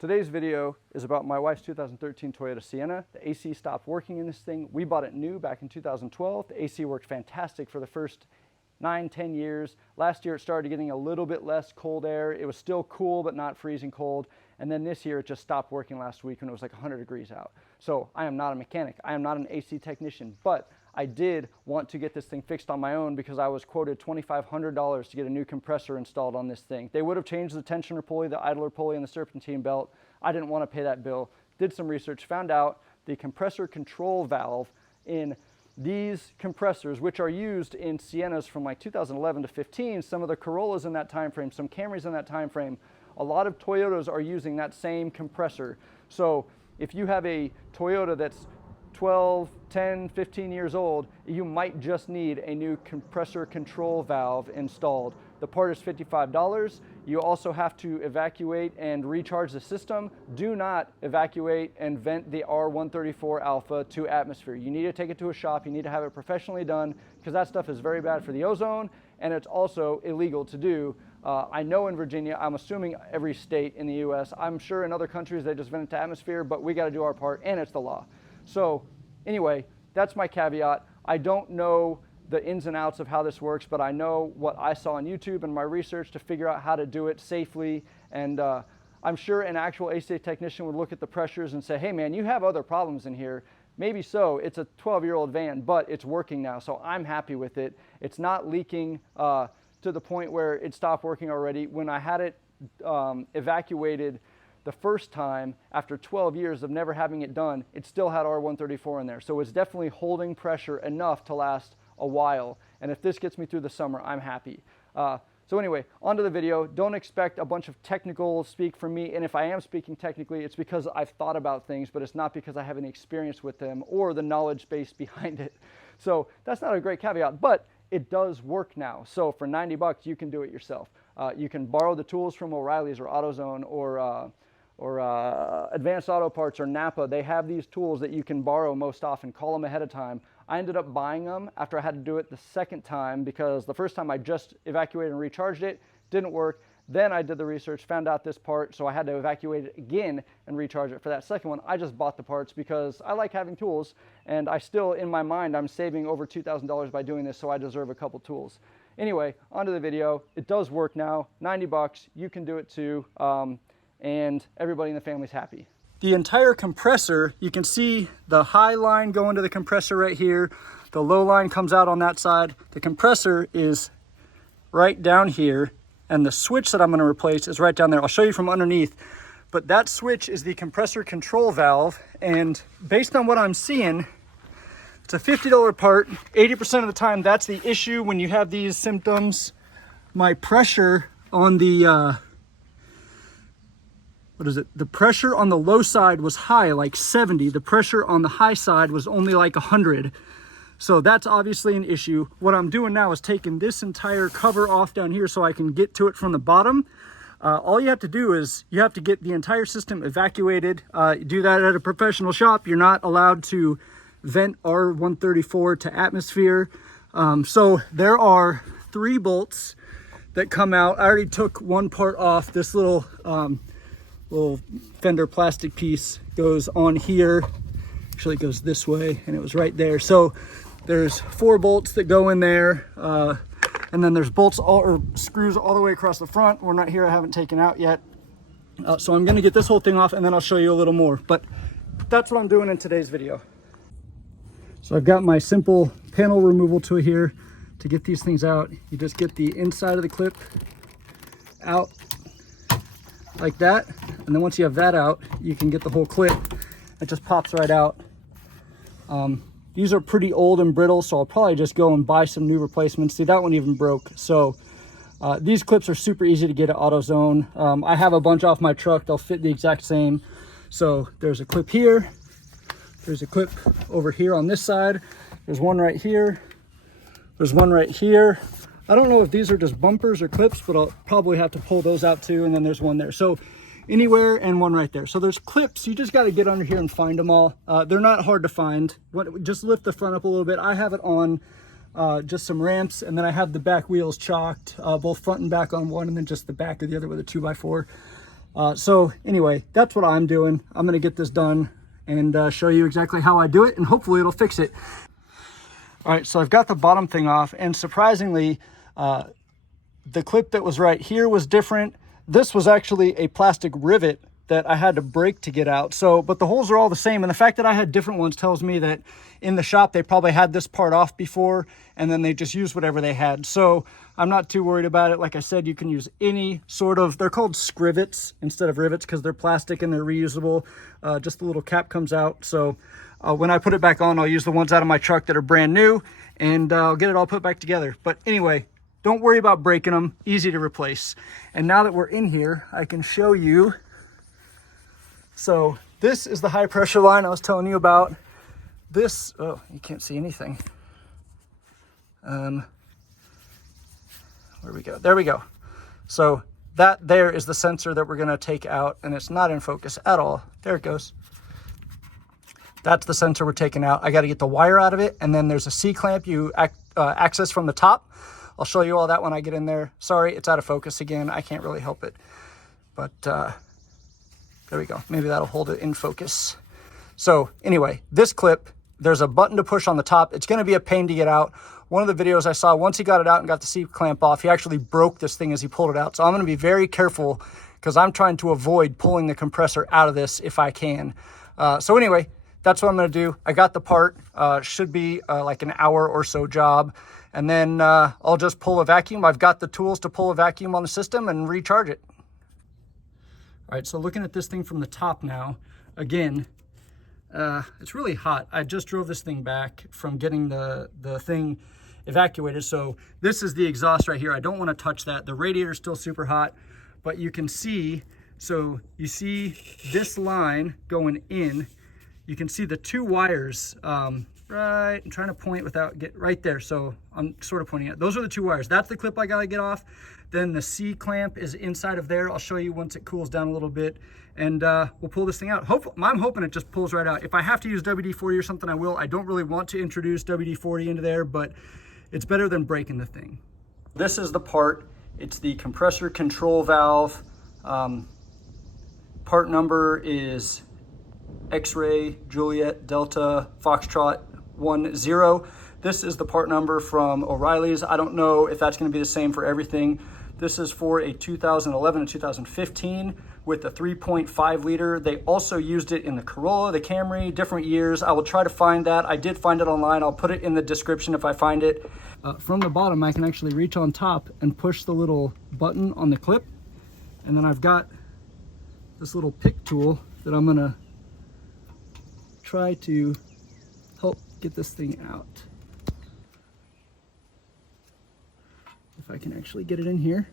Today's video is about my wife's 2013 Toyota Sienna. The AC stopped working in this thing. We bought it new back in 2012. The AC worked fantastic for the first 9-10 years. Last year it started getting a little bit less cold air. It was still cool but not freezing cold. And then this year it just stopped working last week when it was like 100 degrees out. So I am not a mechanic. I am not an AC technician, but I did want to get this thing fixed on my own because I was quoted $2,500 to get a new compressor installed on this thing. They would have changed the tensioner pulley, the idler pulley, and the serpentine belt. I didn't want to pay that bill. Did some research, found out the compressor control valve in these compressors, which are used in Siennas from like 2011 to 15, some of the Corollas in that time frame, some Camrys in that time frame, a lot of Toyotas are using that same compressor. So if you have a Toyota that's 12, 10, 15 years old, you might just need a new compressor control valve installed. The part is $55. You also have to evacuate and recharge the system. Do not evacuate and vent the R134 Alpha to atmosphere. You need to take it to a shop. You need to have it professionally done because that stuff is very bad for the ozone and it's also illegal to do. I know in Virginia, I'm assuming every state in the US, I'm sure in other countries they just vent it to atmosphere, but we got to do our part and it's the law. So anyway, that's my caveat. I don't know the ins and outs of how this works, but I know what I saw on YouTube and my research to figure out how to do it safely. And I'm sure an actual AC technician would look at the pressures and say, hey man, you have other problems in here. Maybe so, it's a 12-year-old van, but it's working now, so I'm happy with it. It's not leaking to the point where it stopped working already. When I had it evacuated the first time, after 12 years of never having it done, it still had R134 in there. So it's definitely holding pressure enough to last a while. And if this gets me through the summer, I'm happy. So anyway, onto the video. Don't expect a bunch of technical speak from me. And if I am speaking technically, it's because I've thought about things, but it's not because I have any experience with them or the knowledge base behind it. So that's not a great caveat, but it does work now. So for 90 bucks, you can do it yourself. You can borrow the tools from O'Reilly's or AutoZone or Advanced Auto Parts or Napa. They have these tools that you can borrow most often. Call them ahead of time. I ended up buying them after I had to do it the second time because the first time I just evacuated and recharged it, didn't work. Then I did the research, found out this part, so I had to evacuate it again and recharge it. For that second one, I just bought the parts because I like having tools, and I still, in my mind, I'm saving over $2,000 by doing this, so I deserve a couple tools. Anyway, onto the video. It does work now, 90 bucks. You can do it too, and everybody in the family's happy. The entire compressor, you can see the high line going to the compressor right here. The low line comes out on that side. The compressor is right down here, and the switch that I'm going to replace is right down there. I'll show you from underneath, but that switch is the compressor control valve, and based on what I'm seeing, it's a $50 part. 80% of the time, that's the issue when you have these symptoms. My pressure on the the pressure on the low side was high, like 70. The pressure on the high side was only like 100. So that's obviously an issue. What I'm doing now is taking this entire cover off down here so I can get to it from the bottom. All you have to do is you have to get the entire system evacuated. Do that at a professional shop. You're not allowed to vent R134 to atmosphere. So there are 3 bolts that come out. I already took one part off. This little fender plastic piece goes on here. Actually it goes this way, and it was right there. So there's 4 bolts that go in there, and then there's bolts or screws all the way across the front. We're not here, I haven't taken out yet. So I'm gonna get this whole thing off and then I'll show you a little more, but that's what I'm doing in today's video. So I've got my simple panel removal tool here. To get these things out, you just get the inside of the clip out like that, and then once you have that out, you can get the whole clip. It just pops right out. These are pretty old and brittle, so I'll probably just go and buy some new replacements. See, that one even broke. So these clips are super easy to get at AutoZone. I have a bunch off my truck. They'll fit the exact same. So there's a clip here. There's a clip over here on this side. There's one right here. There's one right here. I don't know if these are just bumpers or clips, but I'll probably have to pull those out too. And then there's one there. So anywhere and one right there. So there's clips. You just got to get under here and find them all. They're not hard to find. Just lift the front up a little bit. I have it on just some ramps, and then I have the back wheels chalked, both front and back on one, and then just the back of the other with a 2x4. So anyway, that's what I'm doing. I'm gonna get this done and show you exactly how I do it, and hopefully it'll fix it. All right, so I've got the bottom thing off, and surprisingly, the clip that was right here was different. This was actually a plastic rivet that I had to break to get out. So, but the holes are all the same. And the fact that I had different ones tells me that in the shop, they probably had this part off before, and then they just used whatever they had. So I'm not too worried about it. Like I said, you can use any sort of, they're called scrivets instead of rivets because they're plastic and they're reusable. Just the little cap comes out. So when I put it back on, I'll use the ones out of my truck that are brand new, and I'll get it all put back together. But anyway, don't worry about breaking them, easy to replace. And now that we're in here, I can show you. So this is the high pressure line I was telling you about. This, oh, you can't see anything. Where we go, there we go. So that there is the sensor that we're gonna take out, and it's not in focus at all. There it goes. That's the sensor we're taking out. I gotta get the wire out of it, and then there's a C-clamp you access from the top. I'll show you all that when I get in there. Sorry, it's out of focus again. I can't really help it. But there we go. Maybe that'll hold it in focus. So anyway, this clip, there's a button to push on the top. It's gonna be a pain to get out. One of the videos I saw, once he got it out and got the C-clamp off, he actually broke this thing as he pulled it out. So I'm gonna be very careful because I'm trying to avoid pulling the compressor out of this if I can. So anyway, that's what I'm gonna do. I got the part, should be like an hour or so job. And then I'll just pull a vacuum. I've got the tools to pull a vacuum on the system and recharge it. All right, so looking at this thing from the top now, again, it's really hot. I just drove this thing back from getting the thing evacuated. So this is the exhaust right here. I don't want to touch that. The radiator is still super hot, but you can see, so you see this line going in. You can see the two wires, right, I'm trying to point without right there. So I'm sort of pointing at, those are the two wires. That's the clip I gotta get off. Then the C-clamp is inside of there. I'll show you once it cools down a little bit, and we'll pull this thing out. I'm hoping it just pulls right out. If I have to use WD-40 or something, I will. I don't really want to introduce WD-40 into there, but it's better than breaking the thing. This is the part. It's the compressor control valve. Part number is X-ray Juliet Delta Foxtrot 10. This is the part number from O'Reilly's. I don't know if that's going to be the same for everything. This is for a 2011 and 2015 with the 3.5 liter. They also used it in the Corolla, the Camry, different years. I will try to find that. I did find it online. I'll put it in the description if I find it. From the bottom, I can actually reach on top and push the little button on the clip. And then I've got this little pick tool that I'm gonna try to help get this thing out. If I can actually get it in here.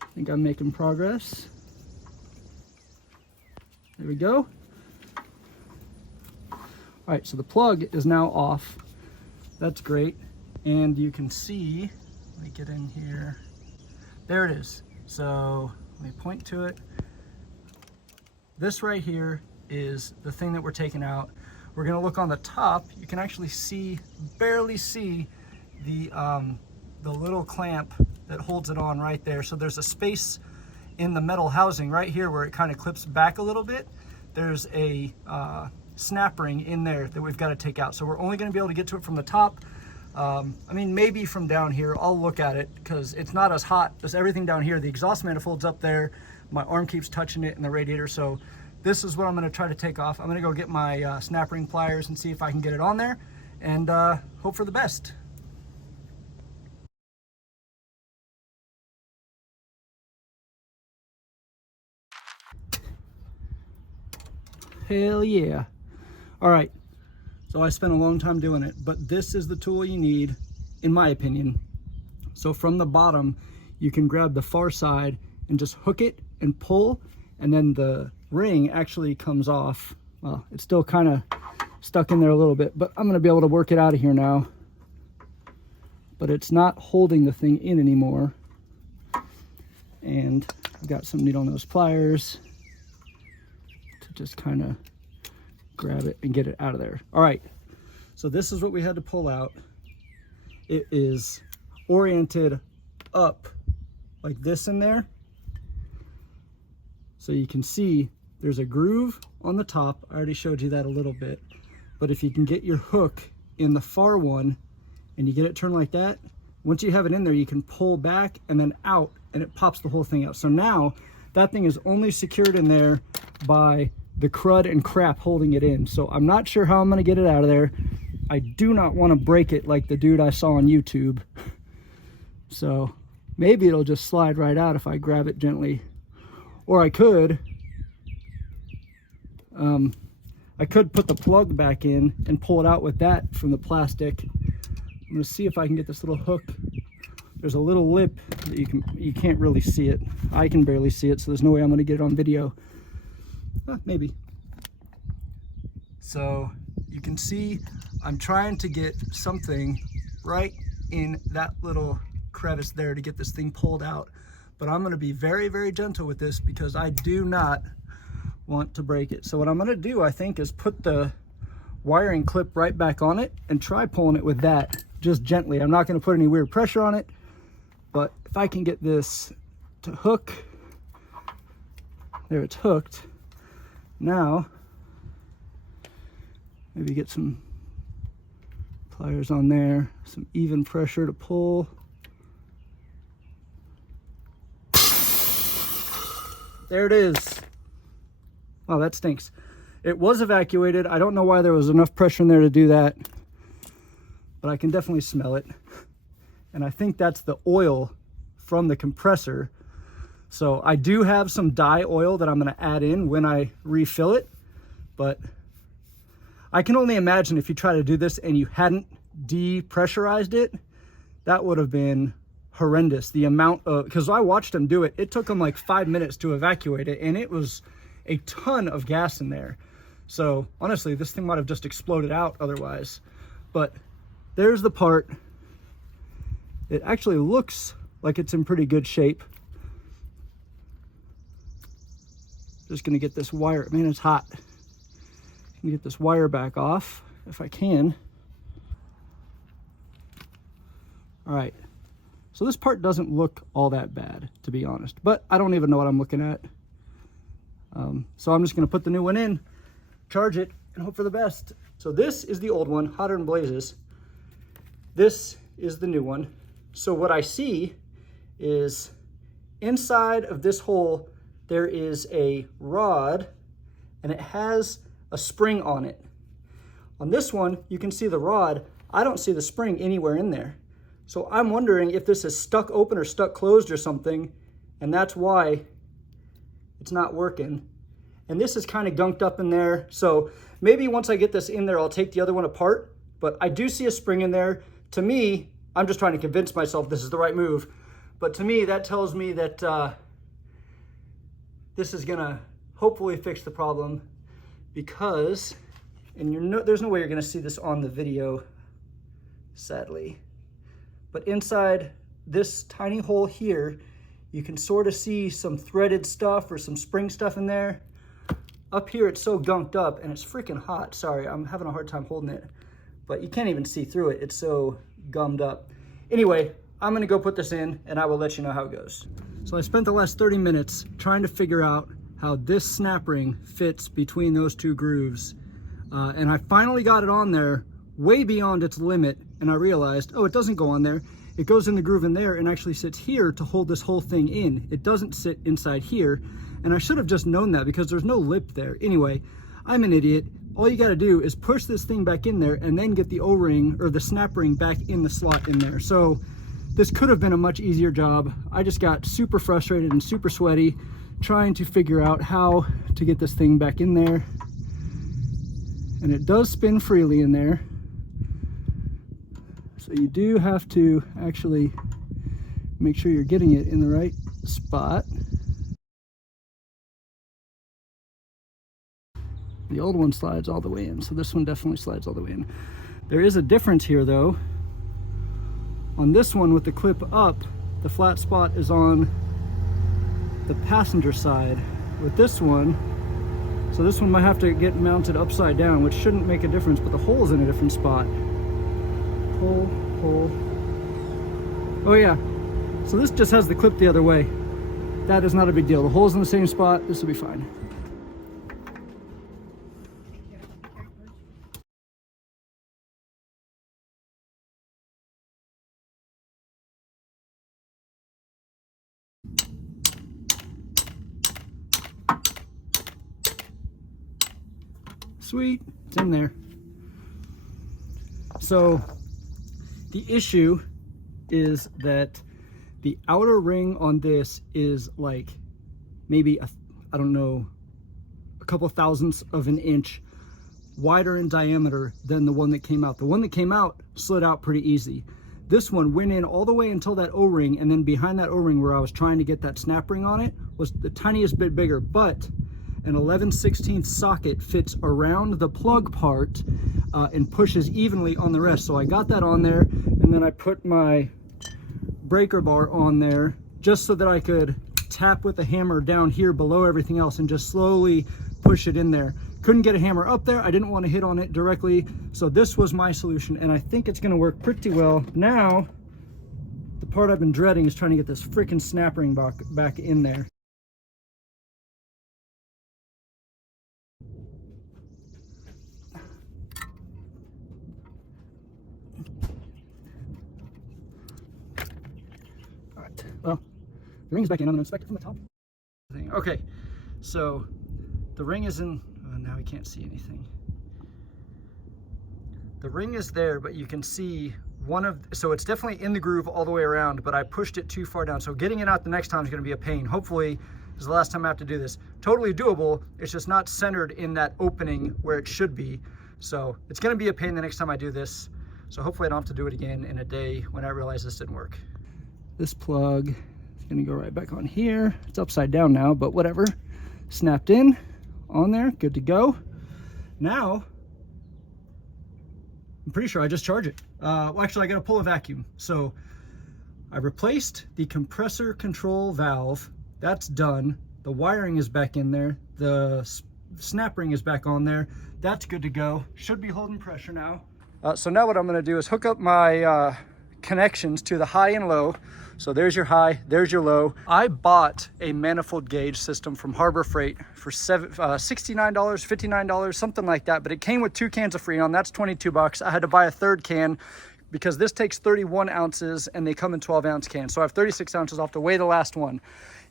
I think I'm making progress. There we go. All right, so the plug is now off. That's great. And you can see, let me get in here. There it is. So let me point to it. This right here is the thing that we're taking out. We're gonna look on the top. You can actually see, barely see the little clamp that holds it on right there. So there's a space in the metal housing right here where it kind of clips back a little bit. There's a snap ring in there that we've got to take out. So we're only gonna be able to get to it from the top. I mean, maybe from down here. I'll look at it because it's not as hot as everything down here. The exhaust manifold's up there. My arm keeps touching it in the radiator. So this is what I'm gonna try to take off. I'm gonna go get my snap ring pliers and see if I can get it on there, and hope for the best. Hell yeah. All right, so I spent a long time doing it, but this is the tool you need, in my opinion. So from the bottom, you can grab the far side and just hook it and pull, and then the ring actually comes off. Well, it's still kind of stuck in there a little bit, but I'm gonna be able to work it out of here now. But it's not holding the thing in anymore. And I've got some needle nose pliers to just kind of grab it and get it out of there. All right, so this is what we had to pull out. It is oriented up like this in there. So you can see there's a groove on the top. I already showed you that a little bit. But if you can get your hook in the far one and you get it turned like that, once you have it in there, you can pull back and then out, and it pops the whole thing out. So now that thing is only secured in there by the crud and crap holding it in. So I'm not sure how I'm gonna get it out of there. I do not want to break it like the dude I saw on YouTube. So maybe it'll just slide right out if I grab it gently. Or I could put the plug back in and pull it out with that from the plastic. I'm gonna see if I can get this little hook. There's a little lip that you can't really see it. I can barely see it, so there's no way I'm gonna get it on video. Maybe. So you can see I'm trying to get something right in that little crevice there to get this thing pulled out. But I'm gonna be very, very gentle with this because I do not want to break it. So what I'm gonna do, I think, is put the wiring clip right back on it and try pulling it with that, just gently. I'm not gonna put any weird pressure on it, but if I can get this to hook, there, it's hooked. Now, maybe get some pliers on there, some even pressure to pull. There it is. Wow, that stinks. It was evacuated. I don't know why there was enough pressure in there to do that, but I can definitely smell it. And I think that's the oil from the compressor. So I do have some dye oil that I'm gonna add in when I refill it, but I can only imagine if you try to do this and you hadn't depressurized it, that would have been horrendous. The amount of, because I watched them do it, it took them like 5 minutes to evacuate it, and it was a ton of gas in there. So honestly, this thing might have just exploded out otherwise. But there's the part. It actually looks like it's in pretty good shape. Just gonna get this wire, man, it's hot. Let me get this wire back off if I can. All right, so this part doesn't look all that bad, to be honest, but I don't even know what I'm looking at. So I'm just gonna put the new one in, charge it, and hope for the best. So this is the old one, hotter than blazes. This is the new one. So what I see is inside of this hole, there is a rod and it has a spring on it. On this one, you can see the rod. I don't see the spring anywhere in there. So I'm wondering if this is stuck open or stuck closed or something, and that's why it's not working. And this is kind of gunked up in there. So maybe once I get this in there, I'll take the other one apart, but I do see a spring in there. To me, I'm just trying to convince myself this is the right move. But to me, that tells me that this is gonna hopefully fix the problem, because, and there's no way you're gonna see this on the video, sadly, but inside this tiny hole here, you can sort of see some threaded stuff or some spring stuff in there. Up here, it's so gunked up and it's freaking hot. Sorry, I'm having a hard time holding it, but you can't even see through it. It's so gummed up. Anyway, I'm gonna go put this in and I will let you know how it goes. So I spent the last 30 minutes trying to figure out how this snap ring fits between those two grooves. And I finally got it on there way beyond its limit, and I realized, oh, it doesn't go on there. It goes in the groove in there and actually sits here to hold this whole thing in. It doesn't sit inside here, and I should have just known that because there's no lip there. Anyway, I'm an idiot. All you gotta do is push this thing back in there and then get the O-ring or the snap ring back in the slot in there. So this could have been a much easier job. I just got super frustrated and super sweaty trying to figure out how to get this thing back in there. And it does spin freely in there. So you do have to actually make sure you're getting it in the right spot. The old one slides all the way in, so this one definitely slides all the way in. There is a difference here though. On this one with the clip up, the flat spot is on the passenger side. With this one, so this one might have to get mounted upside down, which shouldn't make a difference, but the hole's in a different spot. Hole, hole. Oh yeah, So this just has the clip the other way. That is not a big deal. The hole's in the same spot. This will be fine. Sweet, it's in there. So the issue is that the outer ring on this is like maybe, I don't know, a couple thousandths of an inch wider in diameter than the one that came out. The one that came out slid out pretty easy. This one went in all the way until that O-ring, and then behind that O-ring where I was trying to get that snap ring on it was the tiniest bit bigger, but an 11/16 socket fits around the plug part and pushes evenly on the rest. So I got that on there, and then I put my breaker bar on there just so that I could tap with a hammer down here below everything else and just slowly push it in there. Couldn't get a hammer up there. I didn't want to hit on it directly. So this was my solution, and I think it's going to work pretty well. Now, the part I've been dreading is trying to get this freaking snap ring back in there. Well, the ring's back in. I'm going to inspect it from the top. Okay, so the ring is in. Oh, now we can't see anything. The ring is there, but you can see so it's definitely in the groove all the way around, but I pushed it too far down. So getting it out the next time is going to be a pain. Hopefully, this is the last time I have to do this. Totally doable. It's just not centered in that opening where it should be. So it's going to be a pain the next time I do this. So hopefully I don't have to do it again in a day when I realize this didn't work. This plug is going to go right back on here. It's upside down now, but whatever. Snapped in, on there, good to go. Now, I'm pretty sure I just charge it. Well, actually, I got to pull a vacuum. So I replaced the compressor control valve. That's done. The wiring is back in there. The snap ring is back on there. That's good to go. Should be holding pressure now. So now what I'm going to do is hook up my connections to the high and low. So there's your high, there's your low. I bought a manifold gauge system from Harbor Freight for $69, $59, something like that, but it came with 2 cans of Freon. That's 22 bucks. I had to buy a 3rd can because this takes 31 ounces and they come in 12-ounce cans. So I have 36 ounces. I'll have to weigh the last one.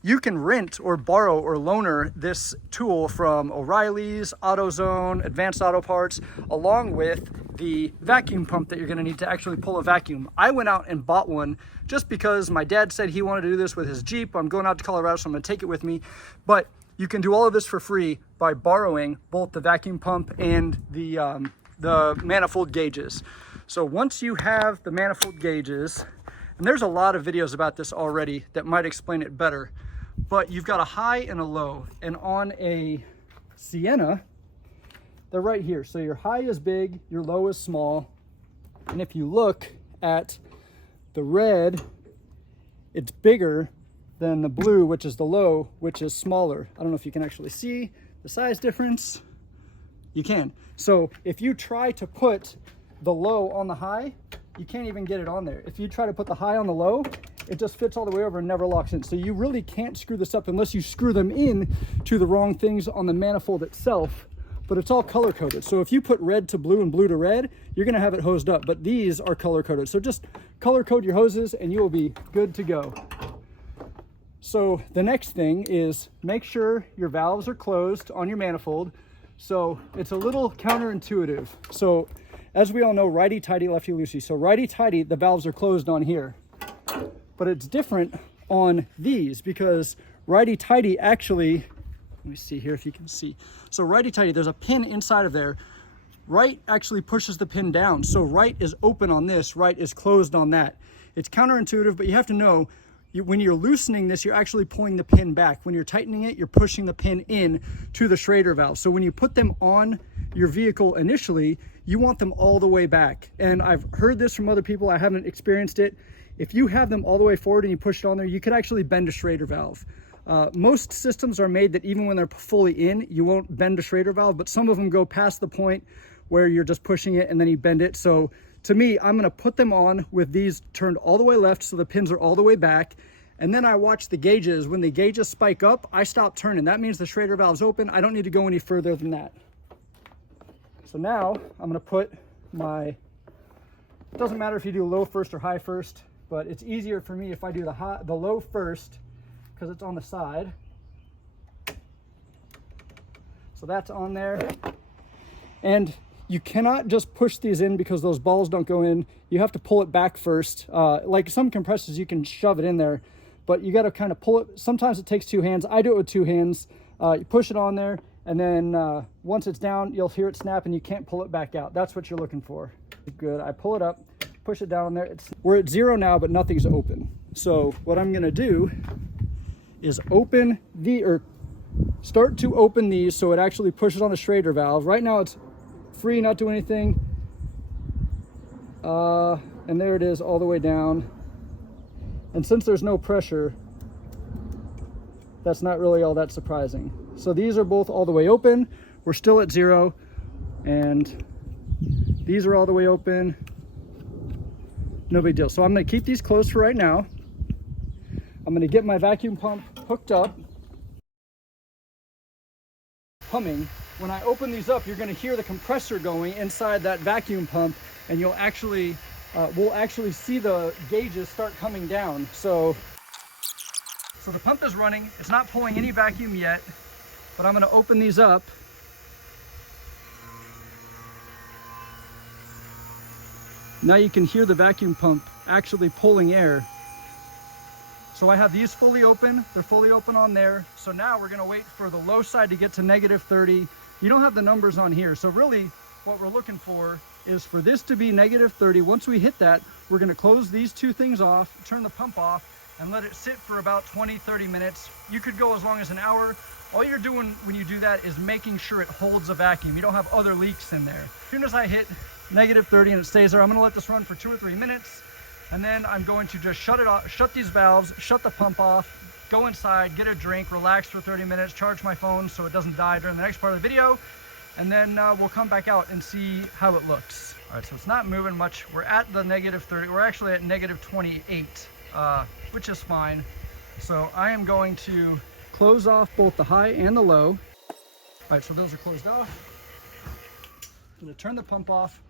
You can rent or borrow or loaner this tool from O'Reilly's, AutoZone, Advanced Auto Parts, along with the vacuum pump that you're going to need to actually pull a vacuum. I went out and bought one just because my dad said he wanted to do this with his Jeep. I'm going out to Colorado, so I'm going to take it with me. But you can do all of this for free by borrowing both the vacuum pump and the manifold gauges. So once you have the manifold gauges, and there's a lot of videos about this already that might explain it better, but you've got a high and a low, and on a Sienna, they're right here. So your high is big, your low is small, and if you look at the red, it's bigger than the blue, which is the low, which is smaller. I don't know if you can actually see the size difference. You can. So if you try to put the low on the high, you can't even get it on there. If you try to put the high on the low, it just fits all the way over and never locks in. So you really can't screw this up unless you screw them in to the wrong things on the manifold itself, but it's all color coded. So if you put red to blue and blue to red, you're gonna have it hosed up, but these are color coded. So just color code your hoses and you will be good to go. So the next thing is make sure your valves are closed on your manifold. So it's a little counterintuitive. So as we all know, righty-tighty, lefty-loosey. So righty-tighty, the valves are closed on here. But it's different on these because righty-tighty actually, let me see here if you can see. So righty-tighty, there's a pin inside of there. Right actually pushes the pin down. So right is open on this, right is closed on that. It's counterintuitive, but you have to know, when you're loosening this, you're actually pulling the pin back. When you're tightening it, you're pushing the pin in to the Schrader valve. So when you put them on your vehicle initially, you want them all the way back. And I've heard this from other people. I haven't experienced it. If you have them all the way forward and you push it on there, you could actually bend a Schrader valve. Most systems are made that even when they're fully in, you won't bend a Schrader valve, but some of them go past the point where you're just pushing it and then you bend it. So to me, I'm gonna put them on with these turned all the way left so the pins are all the way back. And then I watch the gauges. When the gauges spike up, I stop turning. That means the Schrader valve's open. I don't need to go any further than that. So now I'm gonna put my, it doesn't matter if you do low first or high first, but it's easier for me if I do the low first because it's on the side. So that's on there. And you cannot just push these in because those balls don't go in. You have to pull it back first. Like some compressors, you can shove it in there, but you got to kind of pull it. Sometimes it takes two hands. I do it with two hands. You push it on there, and then once it's down, you'll hear it snap and you can't pull it back out. That's what you're looking for. Good. I pull it up, push it down there. We're at 0 now, but nothing's open. So what I'm gonna do is start to open these so it actually pushes on the Schrader valve. Right now it's free, not doing anything. And there it is all the way down. And since there's no pressure, that's not really all that surprising. So these are both all the way open. We're still at 0. And these are all the way open. No big deal. So I'm gonna keep these closed for right now. I'm gonna get my vacuum pump hooked up, humming. When I open these up, you're gonna hear the compressor going inside that vacuum pump, and you'll actually, we'll actually see the gauges start coming down. So the pump is running. It's not pulling any vacuum yet, but I'm gonna open these up. Now you can hear the vacuum pump actually pulling air. So I have these fully open. They're fully open on there. So now we're gonna wait for the low side to get to -30. You don't have the numbers on here. So really what we're looking for is for this to be -30. Once we hit that, we're gonna close these two things off, turn the pump off, and let it sit for about 20-30 minutes. You could go as long as an hour. All you're doing when you do that is making sure it holds a vacuum. You don't have other leaks in there. As soon as I hit -30 and it stays there, I'm gonna let this run for 2 or 3 minutes, and then I'm going to just shut it off, shut these valves, shut the pump off, go inside, get a drink, relax for 30 minutes, charge my phone so it doesn't die during the next part of the video, and then we'll come back out and see how it looks. All right, so it's not moving much. We're at the -30. We're actually at -28, which is fine. So I am going to close off both the high and the low. All right, so those are closed off. I'm gonna turn the pump off,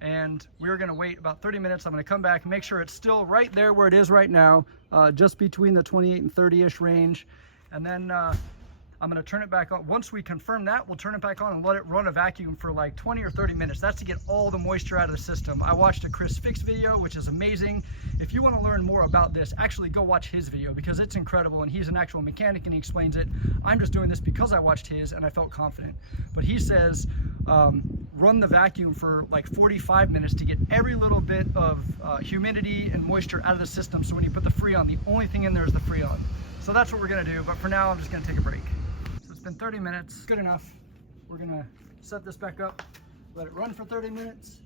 and we're gonna wait about 30 minutes. I'm gonna come back and make sure it's still right there where it is right now, just between the 28 and 30-ish range. And then I'm gonna turn it back on. Once we confirm that, we'll turn it back on and let it run a vacuum for like 20 or 30 minutes. That's to get all the moisture out of the system. I watched a Chris Fix video, which is amazing. If you wanna learn more about this, actually go watch his video because it's incredible, and he's an actual mechanic and he explains it. I'm just doing this because I watched his and I felt confident. But he says, run the vacuum for like 45 minutes to get every little bit of humidity and moisture out of the system. So when you put the Freon, the only thing in there is the Freon. So that's what we're gonna do. But for now, I'm just gonna take a break. So it's been 30 minutes, good enough. We're gonna set this back up, let it run for 30 minutes.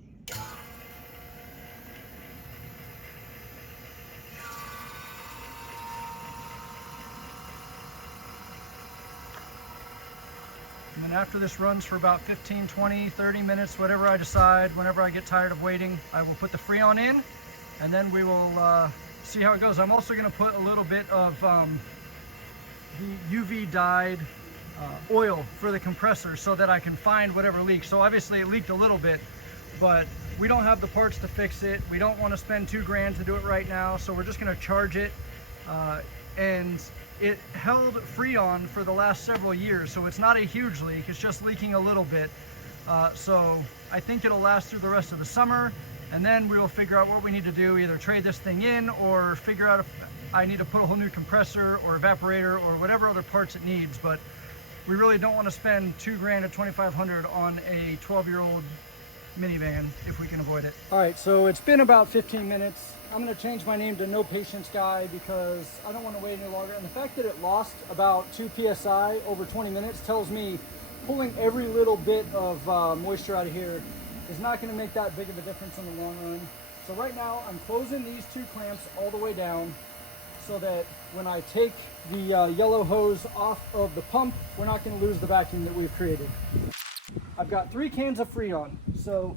And then after this runs for about 15, 20, 30 minutes, whatever I decide, whenever I get tired of waiting, I will put the Freon in, and then we will see how it goes. I'm also gonna put a little bit of the UV dyed oil for the compressor so that I can find whatever leaks. So obviously it leaked a little bit, but we don't have the parts to fix it. We don't wanna spend $2 grand to do it right now, so we're just gonna charge it. And it held Freon for the last several years, so it's not a huge leak, it's just leaking a little bit. So I think it'll last through the rest of the summer, and then we will figure out what we need to do, either trade this thing in or figure out if I need to put a whole new compressor or evaporator or whatever other parts it needs. But we really don't want to spend $2 grand to $2,500 on a 12-year-old minivan if we can avoid it. All right, so it's been about 15 minutes. I'm gonna change my name to No Patience Guy because I don't want to wait any longer. And the fact that it lost about 2 PSI over 20 minutes tells me pulling every little bit of moisture out of here is not gonna make that big of a difference in the long run. So right now I'm closing these 2 clamps all the way down so that when I take the yellow hose off of the pump, we're not gonna lose the vacuum that we've created. I've got 3 cans of Freon. So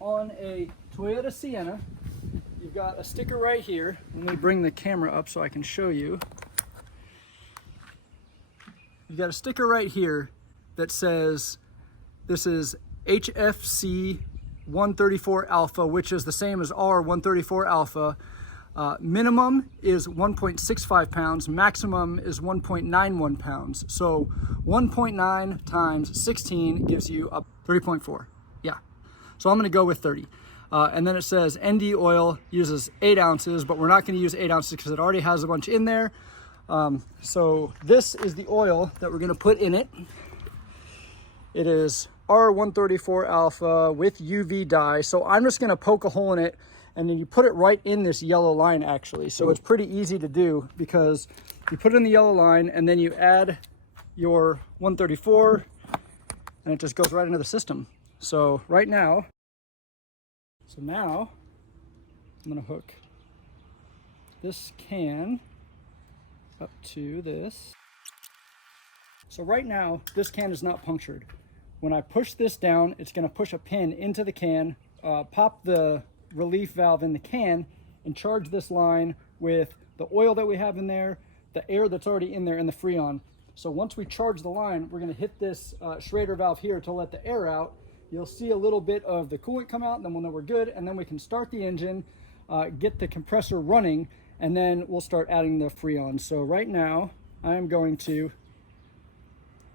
on a Toyota Sienna, you've got a sticker right here. Let me bring the camera up so I can show you. You've got a sticker right here that says this is HFC 134 alpha, which is the same as our 134 alpha. Minimum is 1.65 pounds, maximum is 1.91 pounds. So 1.9 times 16 gives you a 30.4. Yeah. So I'm going to go with 30. And then it says ND oil uses 8 ounces, but we're not going to use 8 ounces because it already has a bunch in there. So this is the oil that we're going to put in it. It is R134 alpha with UV dye. So I'm just going to poke a hole in it, and then you put it right in this yellow line actually. So it's pretty easy to do because you put it in the yellow line and then you add your 134 and it just goes right into the system. So now I'm going to hook this can up to this. So right now, this can is not punctured. When I push this down, it's going to push a pin into the can, pop the relief valve in the can, and charge this line with the oil that we have in there, the air that's already in there, and the Freon. So once we charge the line, we're going to hit this Schrader valve here to let the air out. You'll see a little bit of the coolant come out, and then we'll know we're good, and then we can start the engine, get the compressor running, and then we'll start adding the Freon. So right now, I'm going to,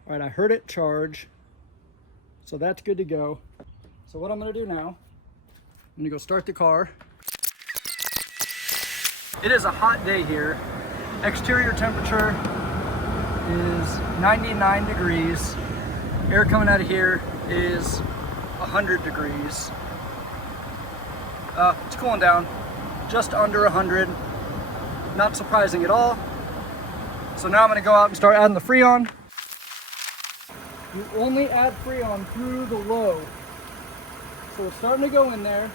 all right, I heard it charge, so that's good to go. So what I'm going to do now, I'm going to go start the car. It is a hot day here. Exterior temperature is 99 degrees. Air coming out of here is 100 degrees. It's cooling down, just under 100. Not surprising at all. So now I'm going to go out and start adding the Freon. You only add Freon through the low. So it's starting to go in there.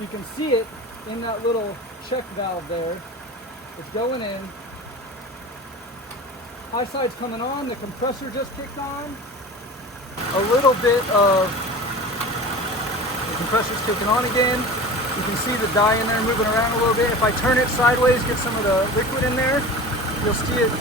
You can see it in that little check valve there. It's going in. High side's coming on. The compressor just kicked on. A little bit of the compressor's kicking on again. You can see the dye in there moving around a little bit. If I turn it sideways, get some of the liquid in there, you'll see it.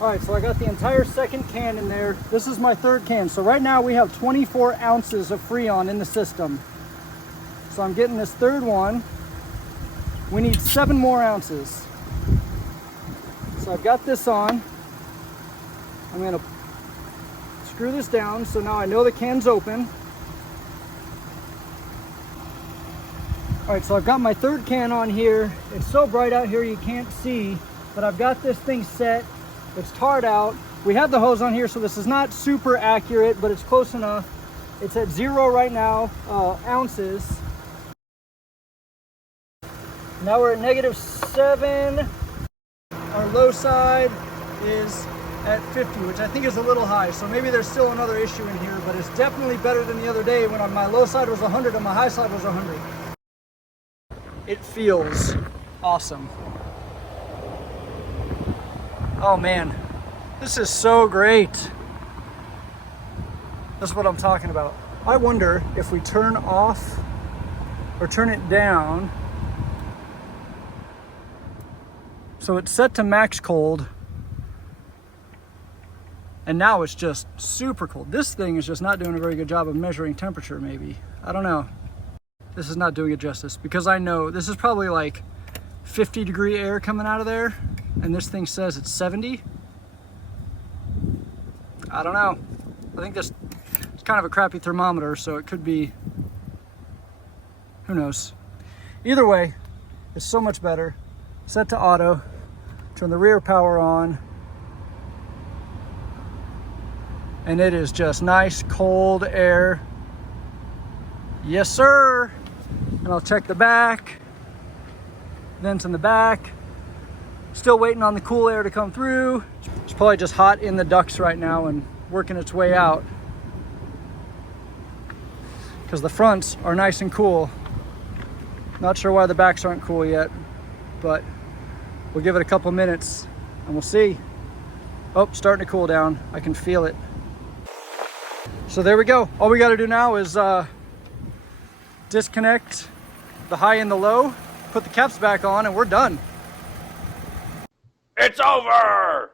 All right, so I got the entire second can in there. This is my third can. So right now we have 24 ounces of Freon in the system. So I'm getting this third one. We need 7 more ounces. So I've got this on. I'm gonna screw this down so now I know the can's open. All right, so I've got my third can on here. It's so bright out here you can't see, but I've got this thing set. It's tarred out. We have the hose on here, so this is not super accurate, but it's close enough. It's at 0 right now, ounces. Now we're at -7. Our low side is at 50, which I think is a little high. So maybe there's still another issue in here, but it's definitely better than the other day when my low side was 100 and my high side was 100. It feels awesome. Oh man, this is so great. That's what I'm talking about. I wonder if we turn off or turn it down. So it's set to max cold. And now it's just super cold. This thing is just not doing a very good job of measuring temperature maybe. I don't know. This is not doing it justice because I know this is probably like 50-degree air coming out of there. And this thing says it's 70. I don't know. I think it's kind of a crappy thermometer, so it could be, who knows. Either way, it's so much better. Set to auto, turn the rear power on, and it is just nice cold air. Yes, sir. And I'll check the back, vents in the back. Still waiting on the cool air to come through. It's probably just hot in the ducts right now and working its way out. because the fronts are nice and cool. Not sure why the backs aren't cool yet, but we'll give it a couple minutes and we'll see. Oh, starting to cool down. I can feel it. So there we go. All we got to do now is disconnect the high and the low, put the caps back on, and we're done. It's over!